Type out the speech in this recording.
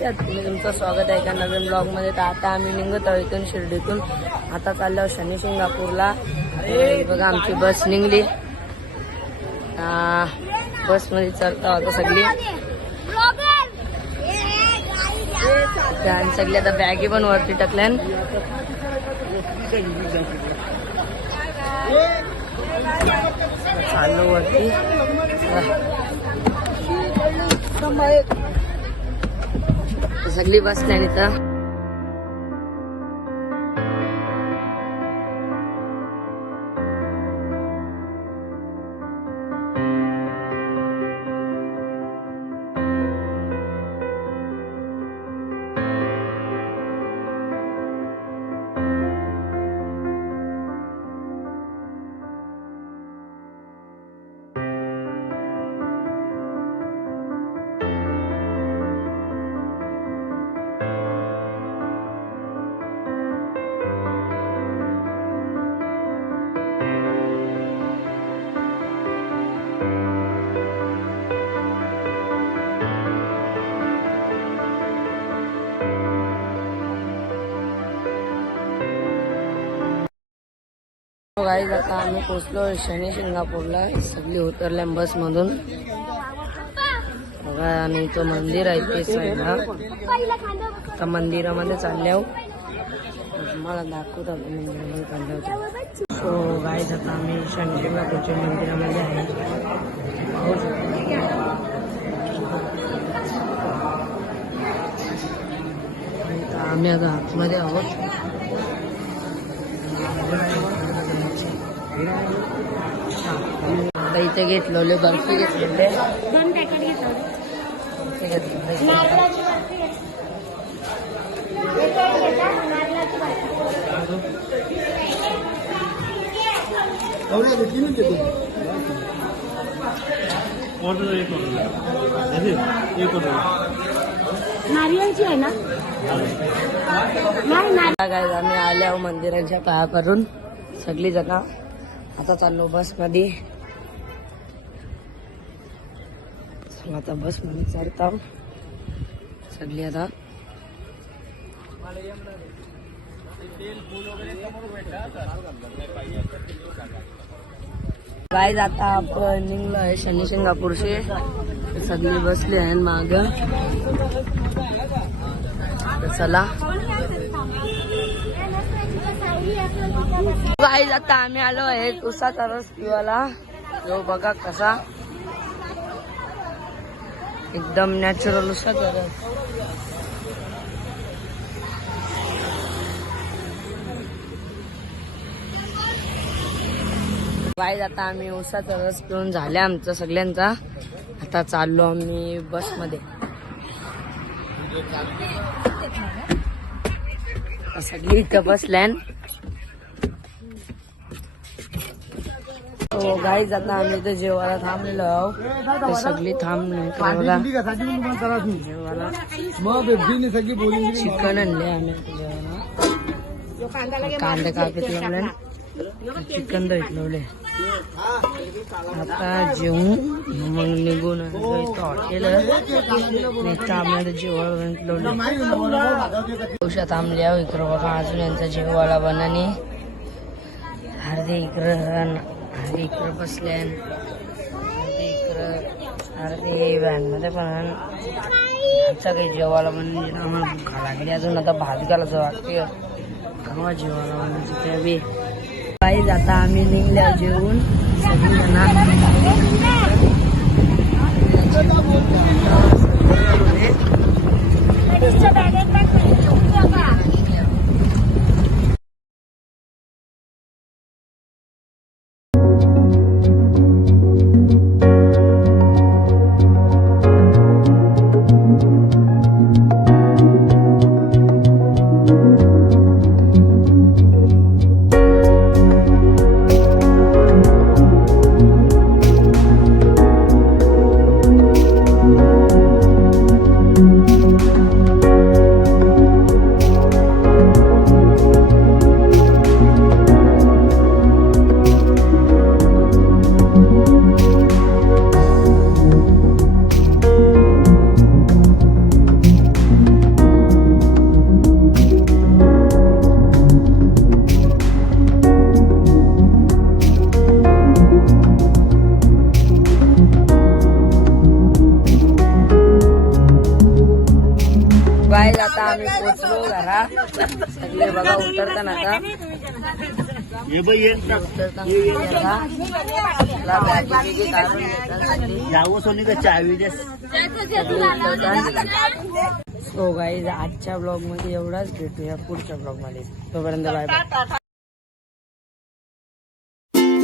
तुम्ही तुमचं स्वागत आहे एका नवीन ब्लॉगमध्ये. तर आता आम्ही निघत आहोत इथून शिर्डीतून. आता चाललो आहोत शनी शिंगणापूरला. बघा आमची बस निघली. बसमध्ये चढता होता सगळी. आणि सगळी आता बॅगी पण वरती टाकल्यान. चाललो वरती. सगळी बसल्या इथं. गाईज आता आम्ही पोचलो शनी शिंगणापूरला. सगळी उतरल्या बस मधून. बघा आणि इथं मंदिर आहे ते साईडला. आता मंदिरामध्ये चालले आहो. तुम्हाला दाखवत होतो मंदिरामध्ये चालले होते. सो गाईज आता आम्ही शनी शिंगणापूरच्या मंदिरामध्ये आहे. आम्ही आता आतमध्ये आहोत. आता इथे घेतलेले बर्फी घेतलेले 2 पॅकेट घेतले. नारियलची आहे ना. आम्ही आल्या मंदिराच्या पाया करून सगळी जण. आता चाललो बस मध्ये. आता बस मध्ये चढता सगळी. आता गाईज आता आपण निघलो आहे शनी शिंगणापूरचे. सगळी बसली आहे माग. चला गाईज आता आम्ही आलो आहे उसाचा रस पिवायला. जो बघा कसा एकदम नॅचरल उसाचा रस. गाईज आता आम्ही उसाचा रस पिऊन झाले आमचा सगळ्यांचा. आता चाललो आम्ही बस मध्ये. सगळी इथं बसल्यान. हो गाईज आता आम्ही इथं जेवायला थांबलेलो आहोत. सगळी थांबले जेवायला. चिकन आणले आम्ही जेवायला. कांदे कापत लावले. चिकन भेटलवले. आता जेवून मग निघून हॉटेल आम्हाला जेवायला उशा थांबले आहो. इकडं बघा अजून यांचा जेवायला बनानी. अर्धे इकडं बसले. अर्धे व्हॅन मध्ये पण. आमचा काही जेवायला म्हणजे आम्हाला भूका लागली अजून. आता भात घालायचं वाटते. कवा जेवायला बनायचं ते बी. गाईज आता आम्ही निघल्या जेवून सगळी जण. आम्ही पोचलो घरात. सगळे बघा उतरताना आता सो गाईज आजच्या ब्लॉग मध्ये एवढाच. भेटूया पुढच्या ब्लॉग मध्ये. तोपर्यंत बाय बाय.